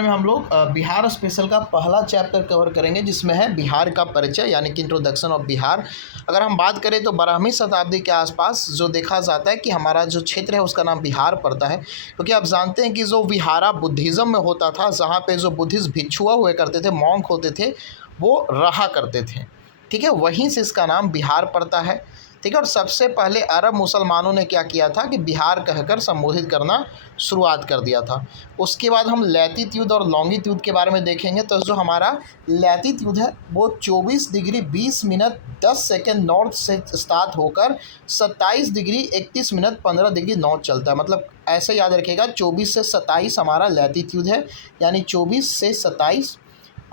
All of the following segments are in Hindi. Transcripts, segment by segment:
में हम लोग बिहार स्पेशल का पहला चैप्टर कवर करेंगे, जिसमें है बिहार का परिचय यानी कि इंट्रोडक्शन ऑफ बिहार। अगर हम बात करें तो 12वीं शताब्दी के आसपास जो देखा जाता है कि हमारा जो क्षेत्र है उसका नाम बिहार पड़ता है, क्योंकि आप जानते हैं कि जो विहारा बुद्धिज़्म में होता था, जहाँ पे जो बुद्धिस्ट भिक्षुआ हुए करते थे, मॉन्क होते थे, वो रहा करते थे। ठीक है, वहीं से इसका नाम बिहार पड़ता है। ठीक है, और सबसे पहले अरब मुसलमानों ने क्या किया था कि बिहार कहकर संबोधित करना शुरुआत कर दिया था। उसके बाद हम लैटिट्यूड और लॉन्गिट्यूड के बारे में देखेंगे। तो जो हमारा लैटिट्यूड है वो 24 डिग्री 20 मिनट 10 सेकेंड नॉर्थ से स्टार्ट होकर 27 डिग्री 31 मिनट 15 डिग्री नॉर्थ चलता है। मतलब ऐसे याद रखिएगा, 24 से 27 हमारा लैटिट्यूड है, यानी 24 से 27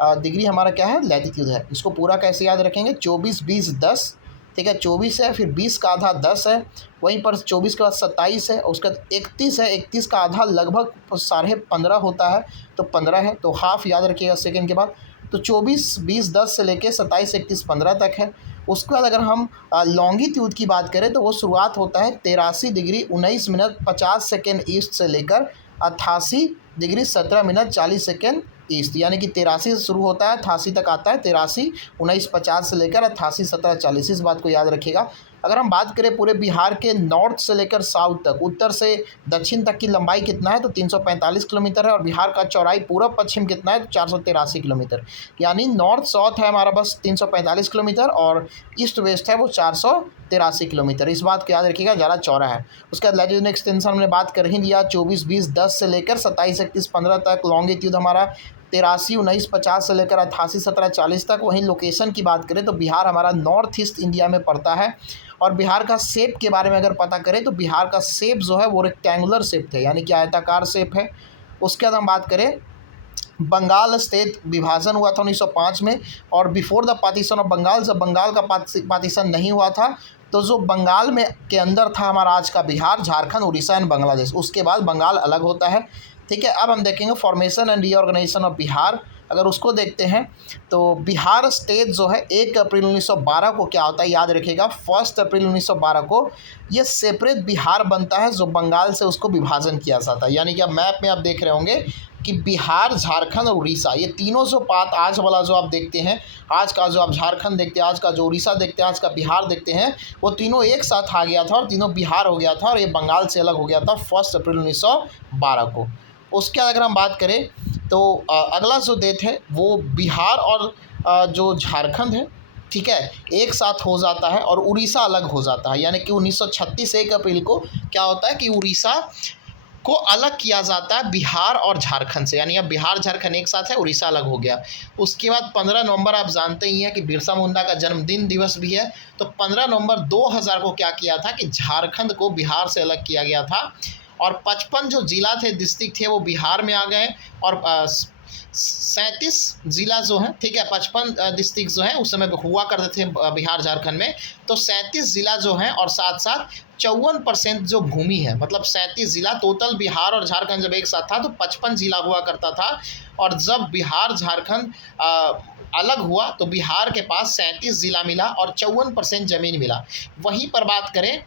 डिग्री हमारा क्या है, लैटिट्यूड है। इसको पूरा कैसे याद रखेंगे, 24 20 10। ठीक है, 24 है, फिर 20 का आधा 10 है, वहीं पर 24 के बाद 27 है, उसके बाद 31 है, 31 का आधा लगभग 15.5 होता है, तो 15 है, तो हाफ याद रखिएगा सेकेंड के बाद। तो 24 20 10 से लेकर 27 31 15 तक है। उसके बाद अगर हम लॉन्गिट्यूड की बात करें तो वो शुरुआत होता है 83 डिग्री 19 मिनट 50 सेकेंड ईस्ट से लेकर 88 डिग्री 17 मिनट 40 सेकेंड ईस्ट, यानी कि 83 से शुरू होता है, 88 तक आता है। 83 19 50 से लेकर 88 17 40, इस बात को याद रखिएगा। अगर हम बात करें पूरे बिहार के नॉर्थ से लेकर साउथ तक, उत्तर से दक्षिण तक की लंबाई कितना है, तो 345 किलोमीटर है, और बिहार का चौड़ाई पूरब पश्चिम कितना है, तो 483 किलोमीटर। यानी नॉर्थ साउथ है हमारा बस 345 किलोमीटर, और ईस्ट वेस्ट है वो 483 किलोमीटर। इस बात को याद रखिएगा, ज़्यादा चौड़ा है। उसके बाद लैटिट्यूड एक्सटेंशन हमने बात कर ही लिया, 24 20 10 से लेकर 27 31 15 तक। लॉन्गिट्यूड हमारा 83 19 50 से लेकर 88 17 40 तक। वहीं लोकेशन की बात करें तो बिहार हमारा नॉर्थ ईस्ट इंडिया में पड़ता है। और बिहार का शेप के बारे में अगर पता करें तो बिहार का शेप जो है वो रेक्टेंगुलर शेप है, यानी कि आयताकार शेप है। उसके बाद हम बात करें, बंगाल स्टेट विभाजन हुआ था 1905 में, और before the partition of Bengal, जब बंगाल का पार्टीशन नहीं हुआ था तो जो बंगाल में के अंदर था हमारा आज का बिहार, झारखंड, उड़ीसा एंड बांग्लादेश। उसके बाद बंगाल अलग होता है। ठीक है, अब हम देखेंगे formation and reorganisation of Bihar. अगर उसको देखते हैं तो बिहार स्टेट जो है 1 अप्रैल 1912 को क्या होता है, याद रखिएगा, 1 अप्रैल 1912 को ये सेपरेट बिहार बनता है, जो बंगाल से उसको विभाजन किया जाता है। यानी कि अब मैप में आप देख रहे होंगे कि बिहार, झारखंड और उड़ीसा, ये तीनों जो पार्ट आज वाला जो आप देखते हैं, आज का जो आप झारखंड देखते हैं, आज का जो उड़ीसा देखते हैं, आज का बिहार देखते हैं, वो तीनों एक साथ आ गया था और तीनों बिहार हो गया था, और ये बंगाल से अलग हो गया था 1 अप्रैल 1912 को। उसके बाद अगर हम बात करें तो अगला जो डेट है वो बिहार और जो झारखंड है, ठीक है, एक साथ हो जाता है और उड़ीसा अलग हो जाता है। यानी कि 1936 1 अप्रैल को क्या होता है कि उड़ीसा को अलग किया जाता है बिहार और झारखंड से, यानी अब बिहार झारखंड एक साथ है, उड़ीसा अलग हो गया। उसके बाद 15 नवंबर आप जानते ही हैं कि बिरसा मुंडा का जन्मदिन दिवस भी है, तो 15 नवंबर 2000 को क्या किया था कि झारखंड को बिहार से अलग किया गया था, और 55 जो जिला थे, डिस्ट्रिक्ट थे, वो बिहार में आ गए, और 37 जिला जो हैं, ठीक है, 55 डिस्ट्रिक्ट जो हैं उस समय हुआ करते थे बिहार झारखंड में, तो 37 जिला जो हैं, और साथ साथ 54% जो भूमि है, मतलब 37 जिला टोटल। बिहार और झारखंड जब एक साथ था तो 55 जिला हुआ करता था, और जब बिहार झारखंड अलग हुआ तो बिहार के पास 37 जिला मिला और 54% ज़मीन मिला। वहीं पर बात करें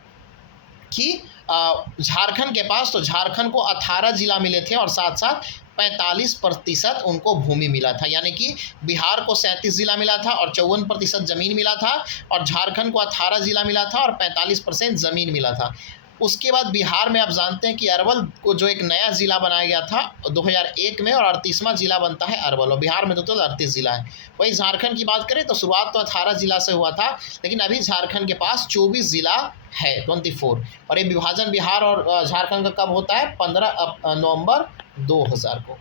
कि झारखंड के पास, तो झारखंड को 18 जिला मिले थे, और साथ साथ 45% उनको भूमि मिला था। यानी कि बिहार को 37 जिला मिला था और 54% ज़मीन मिला था, और झारखंड को 18 जिला मिला था और 45% ज़मीन मिला था। उसके बाद बिहार में आप जानते हैं कि अरवल को जो एक नया ज़िला बनाया गया था 2001 में, और 38वां ज़िला बनता है अरवल, और बिहार में टोटल 38 ज़िला है। वहीं झारखंड की बात करें तो शुरुआत तो 18 ज़िला से हुआ था, लेकिन अभी झारखंड के पास 24 ज़िला है, 24। और ये विभाजन बिहार और झारखंड का कब होता है, 15 नवंबर 2000 को।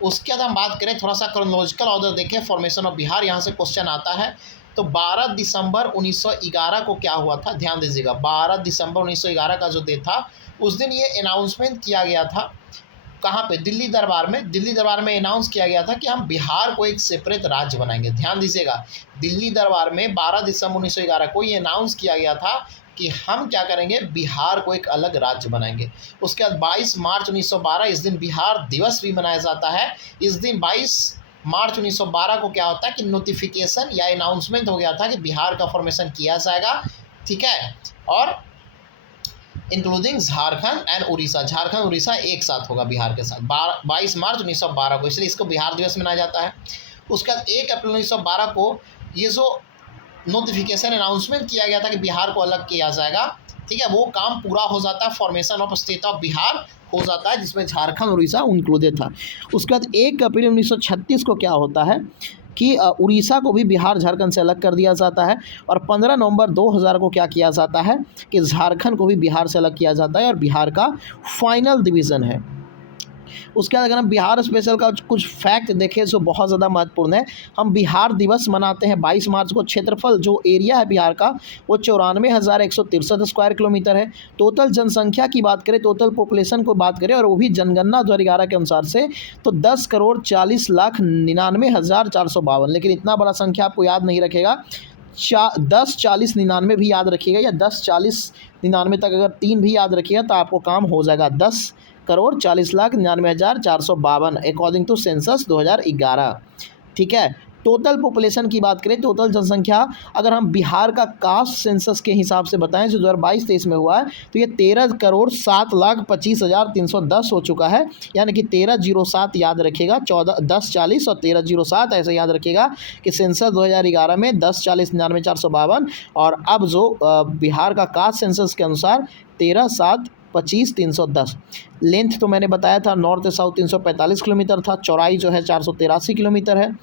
उसके बाद हम बात करें, थोड़ा सा क्रोनोलॉजिकल ऑर्डर देखें, फॉर्मेशन ऑफ बिहार, यहाँ से क्वेश्चन आता है। तो 12 दिसंबर 1911 को क्या हुआ था, ध्यान दीजिएगा, 12 दिसंबर 1911 का जो डेट था, उस दिन ये अनाउंसमेंट किया गया था, कहाँ पे, दिल्ली दरबार में। दिल्ली दरबार में अनाउंस किया गया था कि हम बिहार को एक सेपरेट राज्य बनाएंगे। ध्यान दीजिएगा, दिल्ली दरबार में 12 दिसंबर 1911 को ये अनाउंस किया गया था कि हम क्या करेंगे, बिहार को एक अलग राज्य बनाएंगे। उसके बाद 22 मार्च 1912, इस दिन बिहार दिवस भी मनाया जाता है। इस दिन 22 मार्च 1912 को क्या होता है कि नोटिफिकेशन या अनाउंसमेंट हो गया था कि बिहार का फॉर्मेशन किया जाएगा, ठीक है। और इंक्लूडिंग झारखंड एंड उड़ीसा। झारखंड उड़ीसा एक साथ होगा बिहार के साथ 22 मार्च 1912 को, इसलिए इसको बिहार दिवस मनाया जाता है। उसके बाद 1 अप्रैल 1912 को ये जो नोटिफिकेशन अनाउंसमेंट किया गया था कि बिहार को अलग किया जाएगा, ठीक है, वो काम पूरा हो जाता है, formation of state of Bihar हो जाता है, जिसमें झारखंड उड़ीसा इंक्लूडेड था। उसके बाद 1 अप्रैल 1936 को क्या होता है कि उड़ीसा को भी बिहार झारखंड से अलग कर दिया जाता है, और 15 नवंबर 2000 को क्या किया जाता है कि झारखंड को भी बिहार से अलग किया जाता है, और बिहार का फाइनल डिवीज़न है। उसके बाद अगर हम बिहार स्पेशल का कुछ फैक्ट देखें जो बहुत ज़्यादा महत्वपूर्ण है, हम बिहार दिवस मनाते हैं 22 मार्च को। क्षेत्रफल जो एरिया है बिहार का वो 94,163 स्क्वायर किलोमीटर है। टोटल जनसंख्या की बात करें, टोटल पॉपुलेशन को बात करें, और वो भी जनगणना 2011 के अनुसार से, तो 10,40,99,452। लेकिन इतना बड़ा संख्या आपको याद नहीं रखेगा, 10 40 99 भी याद रखिएगा, या 10 40 99 तक अगर 3 भी याद रखिएगा तो आपको काम हो जाएगा। 10,40,99,452 अकॉर्डिंग टू सेंसस 2011, ठीक है। टोटल पॉपुलेशन की बात करें, टोटल जनसंख्या अगर हम बिहार का कास्ट सेंसस के हिसाब से बताएं जो 2022-23 में हुआ है, तो ये 13,07,25,310 हो चुका है, यानी कि 1307 याद रखिएगा, 10 40 और 1307 ऐसे याद रखिएगा कि सेंसस 2011 में 10 40 99,452, और अब जो बिहार का कास्ट सेंसस के अनुसार 13,7,25,310। लेंथ तो मैंने बताया था, नॉर्थ से साउथ 345 किलोमीटर था, चौड़ाई जो है 483 किलोमीटर है।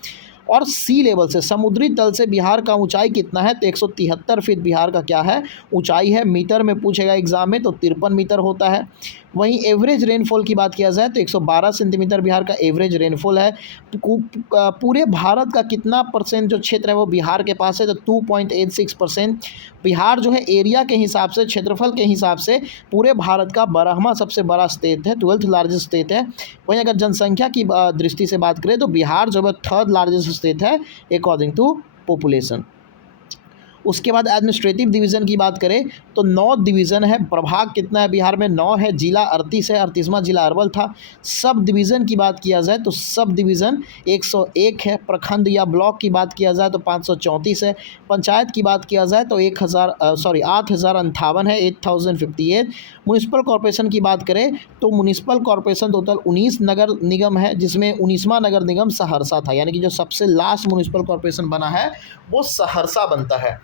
और सी लेवल से, समुद्री तल से बिहार का ऊंचाई कितना है, तो 173 फीट बिहार का क्या है, ऊंचाई है। मीटर में पूछेगा एग्जाम में तो 53 मीटर होता है। वहीं एवरेज रेनफॉल की बात किया जाए तो 112 सेंटीमीटर बिहार का एवरेज रेनफॉल है। पूरे भारत का कितना परसेंट जो क्षेत्र है वो बिहार के पास है, तो 2.86%। बिहार जो है एरिया के हिसाब से, क्षेत्रफल के हिसाब से पूरे भारत का 12वां सबसे बड़ा स्टेट है, 12th लार्जेस्ट स्टेट है। वहीं अगर जनसंख्या की दृष्टि से बात करें तो बिहार जो है 3rd लार्जेस्ट स्टेट है अकॉर्डिंग टू पॉपुलेशन। उसके बाद एडमिनिस्ट्रेटिव डिवीज़न की बात करें तो 9 डिवीज़न है। प्रभाग कितना है बिहार में, 9 है। जिला 38 है, 38वां जिला अरवल था। सब डिवीज़न की बात किया जाए तो सब डिवीज़न 101 है। प्रखंड या ब्लॉक की बात किया जाए तो 534 है। पंचायत की बात किया जाए तो 8,058 है, 8,058। म्यूनिसिपल कॉर्पोरेशन की बात करें तो म्यूनिसिपल कॉर्पोरेशन टोटल 19 नगर निगम है, जिसमें 19वां नगर निगम सहरसा था, यानी कि जो सबसे लास्ट म्यूनिसिपल कॉर्पोरेशन बना है वो सहरसा बनता है।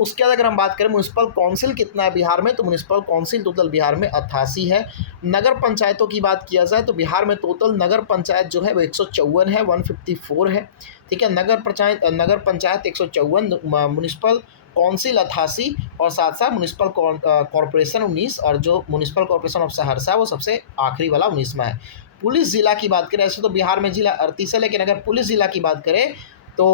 उसके बाद अगर हम बात करें म्यूनिसिपल काउंसिल कितना है बिहार में, तो म्यूनिसिपल काउंसिल टोटल बिहार में 88 है। नगर पंचायतों की बात किया जाए तो बिहार में टोटल नगर पंचायत जो है वो 154 है, 154 है, ठीक है। नगर पंचायत 154, म्यूनिसिपल काउंसिल 88, और साथ साथ म्यूनिसिपल कॉर्पोरेशन 19, और जो म्यूनिसिपल कॉर्पोरेशन ऑफ सहरसा वो सबसे आखिरी वाला 19वां है। पुलिस ज़िला की बात करें, ऐसे तो बिहार में ज़िला 38 है, लेकिन अगर पुलिस ज़िला की बात करें तो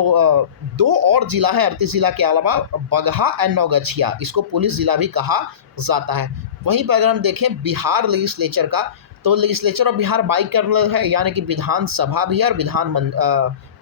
2 और ज़िला है 38 ज़िला के अलावा, बगहा एंड नौगछिया, इसको पुलिस ज़िला भी कहा जाता है। वहीं पर अगर हम देखें बिहार लेजिस्लेचर का, तो लेजिस्लेचर ऑफ बिहार बाइकर्नल है, यानी कि विधानसभा भी है और विधान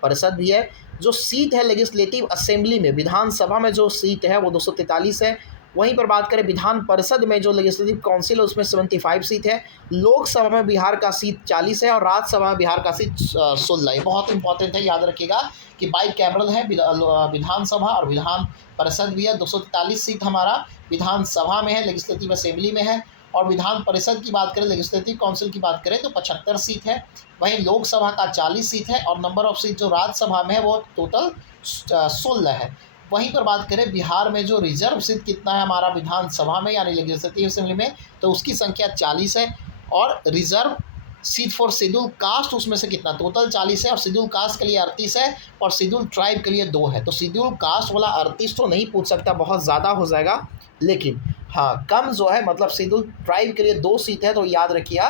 परिषद भी है। जो सीट है लेजिस्लेटिव असेंबली में, विधानसभा में जो सीट है वो 243 है। वहीं पर बात करें विधान परिषद में जो लेजिस्लेटिव काउंसिल है उसमें 75 सीट है। लोकसभा में बिहार का सीट 40 है, और राज्यसभा में बिहार का सीट 16 है। बहुत इंपॉर्टेंट है, याद रखिएगा कि बाई कैमरल है विधानसभा और विधान परिषद भी है। 243 सीट हमारा विधानसभा में है, लेजिस्लेटिव असेंबली में है। और विधान परिषद की बात करें, लेजिस्लेटिव काउंसिल की बात करें तो 75 सीट है। वहीं लोकसभा का 40 सीट है, और नंबर ऑफ सीट जो राज्यसभा में है वो टोटल 16 है। वहीं पर बात करें बिहार में जो रिजर्व सीट कितना है हमारा विधानसभा में, यानी लेजिस्लेटिव असेंबली में, तो उसकी संख्या 40 है। और reserve seat for schedule caste उसमें से कितना, टोटल 40 है, और शेड्यूल कास्ट के लिए 38 है, और शेड्यूल ट्राइब के लिए 2 है। तो शेड्यूल कास्ट वाला 38 तो नहीं पूछ सकता, बहुत ज़्यादा हो जाएगा, लेकिन हाँ कम जो है, मतलब शेड्यूल ट्राइब के लिए 2 सीट है। तो याद रखिएगा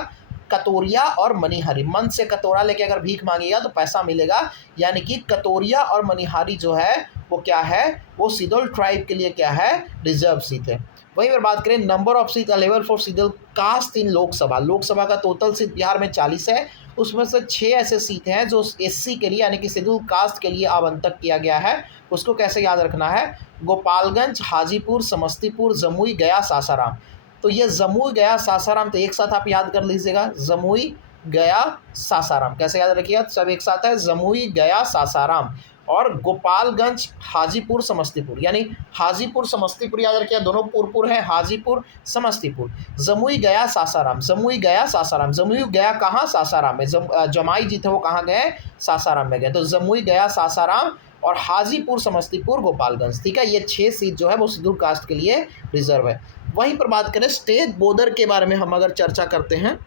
कतोरिया और मनिहारी, मन से कतोरा लेके अगर भीख मांगिएगा तो पैसा मिलेगा, यानी कि कतोरिया और मनिहारी जो है वो क्या है, वो शेड्यूल ट्राइब के लिए क्या है, रिजर्व सीट है। वहीं पर बात करें number of seat available for schedule caste इन लोकसभा का टोटल सीट बिहार में 40 है। उसमें से 6 ऐसे सीट हैं जो एससी के लिए, यानी कि शेड्यूल कास्ट के लिए आवंटन किया गया है। उसको कैसे याद रखना है, गोपालगंज, हाजीपुर, समस्तीपुर, जमुई, गया, सासाराम। तो ये जमुई, गया, सासाराम तो एक साथ आप याद कर लीजिएगा, जमुई, गया, सासाराम। कैसे याद रखिएगा, सब एक साथ है, जमुई, गया, सासाराम। और गोपालगंज हाजीपुर समस्तीपुर, यानी हाजीपुर समस्तीपुर याद रखिए, दोनों पुर है, हाजीपुर समस्तीपुर। जमुई गया सासाराम, जमुई गया सासाराम, जमुई गया कहाँ, सासाराम में। जमाई जी थे वो कहाँ गए, सासाराम में गए। तो जमुई गया सासाराम और हाजीपुर समस्तीपुर गोपालगंज, ठीक है। ये 6 सीट जो है वो शेड्यूल कास्ट के लिए रिजर्व है। वहीं पर बात करें स्टेट बॉर्डर के बारे में हम अगर चर्चा करते हैं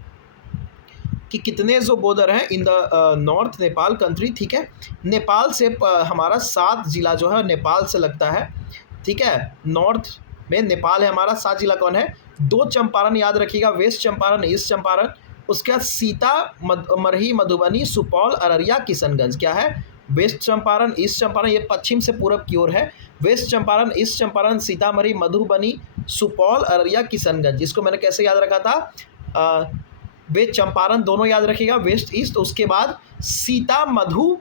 कि कितने जो बॉर्डर हैं in the north Nepal country, ठीक है। नेपाल से हमारा 7 जिला जो है नेपाल से लगता है, ठीक है। नॉर्थ में नेपाल है हमारा, 7 जिला कौन है, 2 चंपारण याद रखिएगा, वेस्ट चंपारण, ईस्ट चंपारण। उसके बाद सीतामढ़ी, मधुबनी, सुपौल, अररिया, किशनगंज, क्या है, वेस्ट चंपारण, ईस्ट चंपारण, ये पश्चिम से पूरब की ओर है। West Champaran, east Champaran, Sitamarhi, Madhubani, Supaul, Araria, Kishanganj. इसको मैंने कैसे याद रखा था, वेस्ट चंपारण दोनों याद रखिएगा, वेस्ट ईस्ट। उसके बाद सीता मधु,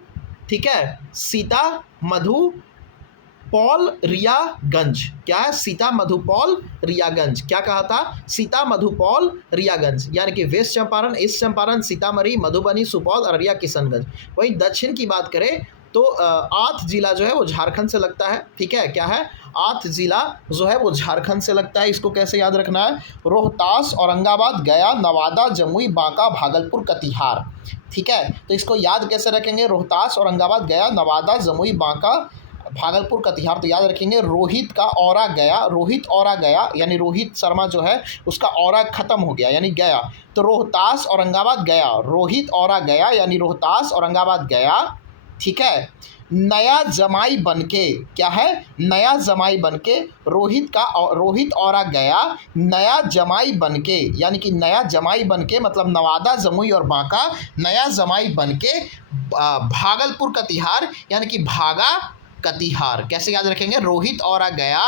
ठीक है, सीता मधु पौल रियागंज, क्या है, सीता मधुपौल रियागंज, क्या कहा था, सीता मधुपौल रियागंज, यानी कि वेस्ट चंपारण, ईस्ट चंपारण, सीतामढ़ी, मधुबनी, सुपौल, अररिया, किशनगंज। वहीं दक्षिण की बात करें तो 8 जिला जो है वो झारखंड से लगता है, ठीक है, क्या है, 8 जिला जो है वो झारखंड से लगता है। इसको कैसे याद रखना है, रोहतास, औरंगाबाद, गया, नवादा, जमुई, बांका, भागलपुर, कटिहार, ठीक है। तो इसको याद कैसे रखेंगे, रोहतास, औरंगाबाद, गया, नवादा, जमुई, बांका, भागलपुर, कटिहार। तो याद रखेंगे रोहित का औरा गया, रोहित औरा गया, यानी रोहित शर्मा जो है उसका औरा खत्म हो गया यानी गया। तो रोहतास, औरंगाबाद, गया, रोहित औरा गया यानी रोहतास, औरंगाबाद, गया, ठीक है। नया जमाई बनके, क्या है, नया जमाई बनके, रोहित औरा गया, नया जमाई बनके, यानी कि नया जमाई बनके मतलब नवादा, जमुई और बांका, नया जमाई बनके भागलपुर, कटिहार, यानी कि भागा कटिहार। कैसे याद रखेंगे, रोहित औरा गया,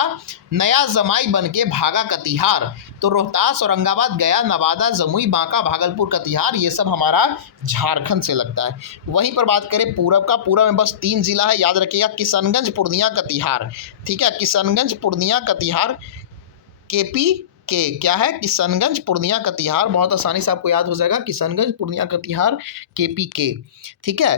नया जमाई बनके भागा कटिहार। तो रोहतास, औरंगाबाद, गया, नवादा, जमुई, बांका, भागलपुर, कटिहार, ये सब हमारा झारखंड से लगता है। वहीं पर बात करें पूरब का, पूरब में बस 3 जिला है, याद रखिएगा, किशनगंज, पूर्णिया, कटिहार, ठीक है। किशनगंज, पूर्णिया, कटिहार, केपी के, क्या है, किशनगंज, पूर्णिया, कटिहार, बहुत आसानी से आपको याद हो जाएगा, किशनगंज, पूर्णिया, कटिहार, केपी के, ठीक है,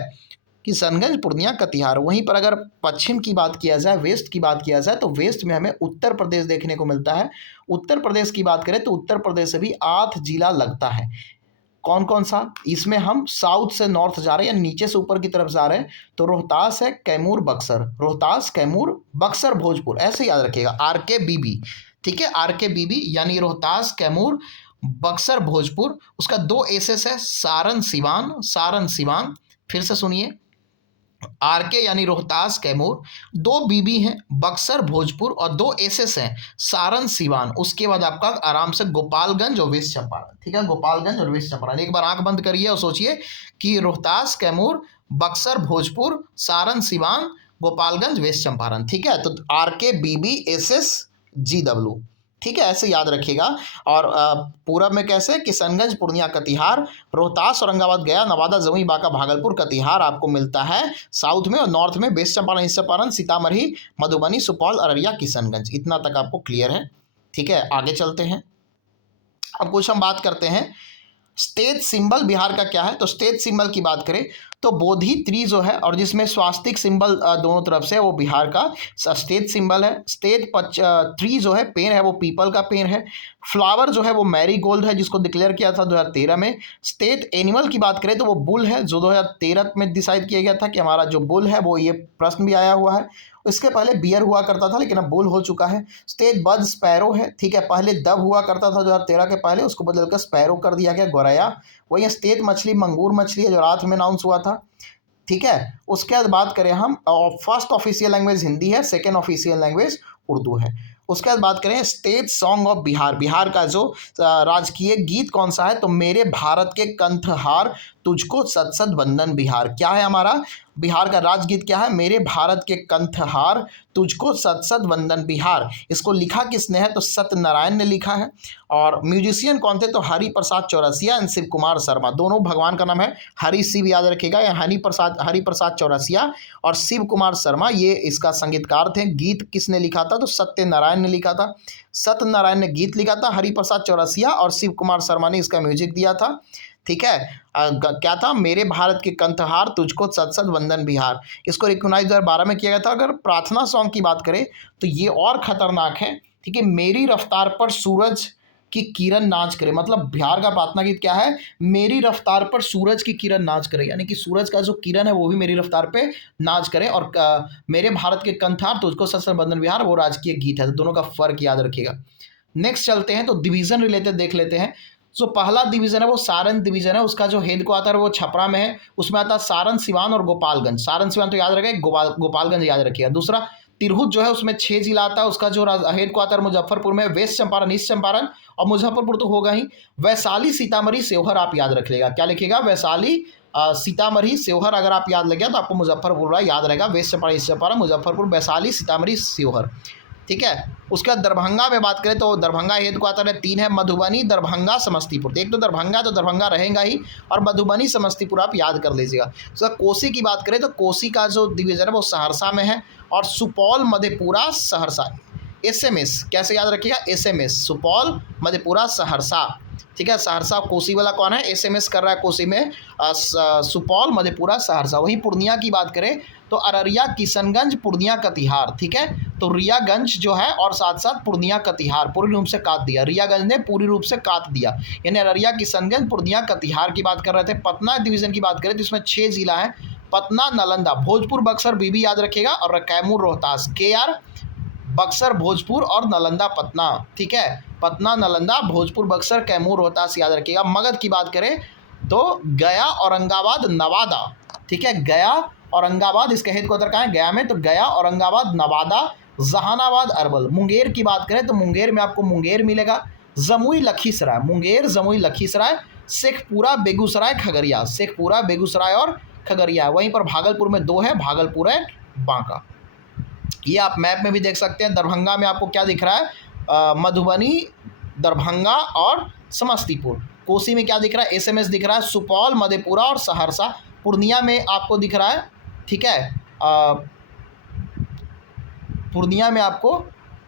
किशनगंज, पूर्णिया, कटिहार। वहीं पर अगर पश्चिम की बात किया जाए, वेस्ट की बात किया जाए, तो वेस्ट में हमें उत्तर प्रदेश देखने को मिलता है। उत्तर प्रदेश की बात करें तो उत्तर प्रदेश से भी 8 जिला लगता है। कौन कौन सा, इसमें हम साउथ से नॉर्थ जा रहे हैं या नीचे से ऊपर की तरफ जा रहे हैं। तो रोहतास है, कैमूर, बक्सर, रोहतास, कैमूर, बक्सर, भोजपुर, ऐसे याद रखिएगा, RKBB, ठीक है, RKBB यानी रोहतास, कैमूर, बक्सर, भोजपुर। उसका 2 एसेस है, सारण, सिवान, सारण, सिवान। फिर से सुनिए, RK यानी रोहतास, कैमूर, 2 BB हैं, बक्सर, भोजपुर, और 2 एसेस हैं, सारण, सिवान। उसके बाद आपका आराम से गोपालगंज और वेस्ट चंपारण, ठीक है, गोपालगंज और वेस्ट चंपारण। एक बार आंख बंद करिए और सोचिए कि रोहतास, कैमूर, बक्सर, भोजपुर, सारण, सिवान, गोपालगंज, वेस्ट चंपारण, ठीक है। तो RKBB SS GW, ठीक है, ऐसे याद रखिएगा। और पूरब में कैसे, किशनगंज, पूर्णिया, कटिहार, रोहतास, औरंगाबाद, गया, नवादा, जमुई, बांका, भागलपुर, कटिहार आपको मिलता है साउथ में। और नॉर्थ में वेस्ट चंपारण, ईस्ट चंपारण, सीतामढ़ी, मधुबनी, सुपौल, अररिया, किशनगंज। इतना तक आपको क्लियर है, ठीक है। आगे चलते हैं, अब कुछ हम बात करते हैं स्टेट सिंबल बिहार का क्या है। तो स्टेट सिंबल की बात करें तो बोधि ट्री जो है और जिसमें स्वास्तिक सिंबल दोनों तरफ से, वो बिहार का स्टेट सिंबल है। स्टेट ट्री जो है, पेड़ है, वो पीपल का पेड़ है। फ्लावर जो है वो मैरीगोल्ड है, जिसको डिक्लेयर किया था 2013 में। स्टेट एनिमल की बात करें तो वो बुल है, जो 2013 में डिसाइड किया गया था कि हमारा जो बुल है वो, ये प्रश्न भी आया हुआ है। इसके पहले बियर हुआ करता था, लेकिन अब बुल हो चुका है। स्टेट बर्ड स्पैरो है, ठीक है, पहले दब हुआ करता था 2013 के पहले, उसको बदलकर स्पैरो कर दिया गया, गोरैया। वही स्टेट मछली मंगूर मछली है, जो रात में अनाउंस हुआ था, ठीक है। उसके बाद बात करें हम, फर्स्ट ऑफिशियल लैंग्वेज हिंदी है, सेकेंड ऑफिशियल लैंग्वेज उर्दू है। उसके बाद बात करें state song of Bihar, Bihar का जो राजकीय गीत कौन सा है, तो मेरे भारत के कंठहार तुझको सत सत वंदन बिहार। क्या है हमारा बिहार का राजगीत, क्या है, मेरे भारत के कंठहार तुझको सत सत वंदन बिहार। इसको लिखा किसने है, तो सत्यनारायण ने लिखा है। और म्यूजिशियन कौन थे, तो हरि प्रसाद चौरसिया एंड शिव कुमार शर्मा। दोनों भगवान का नाम है, हरि शिव याद रखेगा, या हरि प्रसाद चौरसिया और शिव कुमार शर्मा, ये इसका संगीतकार थे। गीत किसने लिखा था, तो सत्यनारायण ने लिखा था। सत्यनारायण ने गीत लिखा था, हरि प्रसाद चौरसिया और शिव कुमार शर्मा ने इसका म्यूजिक दिया था, ठीक है। क्या था, मेरे भारत के कंठहार तुझको सत सत वंदन बिहार। इसको रिकॉग्नाइज 2012 में किया गया था। अगर प्रार्थना सॉन्ग की बात करें तो ये और खतरनाक है, ठीक है। मेरी रफ्तार पर सूरज की किरण नाच करे, मतलब बिहार का प्रार्थना गीत क्या है, मेरी रफ्तार पर सूरज की किरण नाच करे, यानी कि सूरज का जो किरण है वो भी मेरी रफ्तार पे नाच करे। और मेरे भारत के कंठार तुझको सत सत वंदन बिहार वो राजकीय गीत है। तो दोनों का फर्क याद रखिएगा। नेक्स्ट चलते हैं तो डिवीजन रिलेटेड देख लेते हैं। जो पहला डिवीजन है वो सारण डिवीजन है, उसका जो हेड क्वार्टर है वो छपरा में है। उसमें आता है सारण, सिवान और गोपालगंज। सारण सिवान तो याद रखेगा, गोपालगंज याद रखिएगा। दूसरा तिरहुत जो है उसमें 6 जिला आता है, उसका जो हेड क्वार्टर मुजफ्फरपुर में, वेस्ट चंपारण, ईस्ट चंपारण और मुजफ्फरपुर तो होगा ही। वैशाली, सीतामढ़ी, सेवहर आप याद रख लेगा। क्या लिखिएगा, वैशाली, सीतामढ़ी, सेवहर। अगर आप याद लग गया तो आपको मुजफ्फरपुर याद रहेगा। वेस्ट चंपारण, ईस्ट चंपारण, मुजफ्फरपुर, वैशाली, सीतामढ़ी, सेवहर, ठीक है। उसके बाद दरभंगा में बात करें तो दरभंगा हेड क्वार्टर है 3 है, मधुबनी, दरभंगा, समस्तीपुर। एक तो दरभंगा रहेगा ही, और मधुबनी, समस्तीपुर आप याद कर लीजिएगा। तो कोसी की बात करें तो कोसी का जो डिवीजन है वो सहरसा में है, और सुपौल, मधेपुरा, सहरसा। SMS कैसे याद रखिएगा, SMS, सुपौल, मधेपुरा, सहरसा, ठीक है। सहरसा कोसी वाला कौन है, SMS कर रहा है कोसी में, सुपौल, मधेपुरा, सहरसा। वहीं पूर्णिया की बात करें तो अररिया, किशनगंज, पूर्णिया, कटिहार, ठीक है। तो रियागंज जो है और साथ साथ पूर्णिया, कटिहार पूरी रूप से काट दिया, रियागंज ने पूरी रूप से काट दिया, यानी अररिया, किशनगंज, पूर्णिया, कटिहार की बात कर रहे थे। पटना डिवीजन की बात करें तो इसमें 6 जिला है, पटना, नालंदा, भोजपुर, बक्सर, बीबी याद रखिएगा, और कैमूर, रोहतास, KR, बक्सर, भोजपुर और नालंदा, पटना, ठीक है। पटना, नालंदा, भोजपुर, बक्सर, कैमूर, रोहतास याद रखिएगा। मगध की बात करें तो गया, औरंगाबाद, नवादा, ठीक है। गया, औरंगाबाद, इसका हेड क्वार्टर कहाँ है, गया में, तो गया, औरंगाबाद, नवादा, जहानाबाद, अरवल। मुंगेर की बात करें तो मुंगेर में आपको मुंगेर मिलेगा। जमुई, लखीसराय, मुंगेर, जमुई, लखीसराय, शेखपुरा, बेगूसराय, खगड़िया, शेखपुरा, बेगूसराय और खगड़िया। वहीं पर भागलपुर में 2 है, भागलपुर है, बांका। ये आप मैप में भी देख सकते हैं। दरभंगा में आपको क्या दिख रहा है, मधुबनी, दरभंगा और समस्तीपुर। कोसी में क्या दिख रहा है, SMS दिख रहा है, सुपौल, मधेपुरा और सहरसा। पूर्णिया में आपको दिख रहा है, ठीक है, पूर्णिया में आपको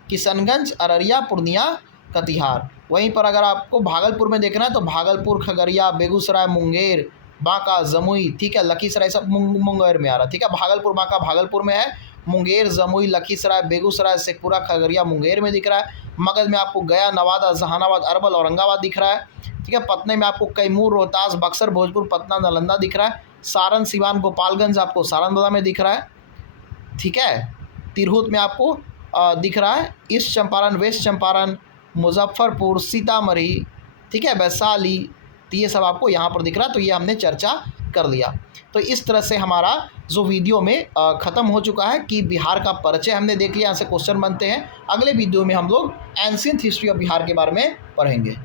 किशनगंज, अररिया, पूर्णिया, कटिहार। वहीं पर अगर आपको भागलपुर में देखना है तो भागलपुर, खगड़िया, बेगूसराय, मुंगेर, बांका, जमुई, ठीक है, लखीसराय सब मुंगेर में आ रहा है, ठीक है। भागलपुर, बांका भागलपुर में है, मुंगेर, जमुई, लखीसराय, बेगूसराय, शेखपुरा, खगड़िया मुंगेर में दिख रहा है। मगध में आपको गया, नवादा, जहानाबाद, अरवल, औरंगाबाद दिख रहा है, ठीक है। पटना में आपको कैमूर, रोहतास, बक्सर, भोजपुर, पटना, नालंदा दिख रहा है। सारण, सिवान, गोपालगंज आपको सारणबाला में दिख रहा है, ठीक है। तिरहुत में आपको दिख रहा है ईस्ट चंपारण, वेस्ट चंपारण, मुजफ्फरपुर, सीतामढ़ी, ठीक है, वैशाली। तो ये सब आपको यहाँ पर दिख रहा है। तो ये हमने चर्चा कर लिया। तो इस तरह से हमारा जो वीडियो में ख़त्म हो चुका है कि बिहार का परिचय हमने देख लिया। यहाँ से क्वेश्चन बनते हैं। अगले वीडियो में हम लोग एंशिएंट हिस्ट्री ऑफ बिहार के बारे में पढ़ेंगे।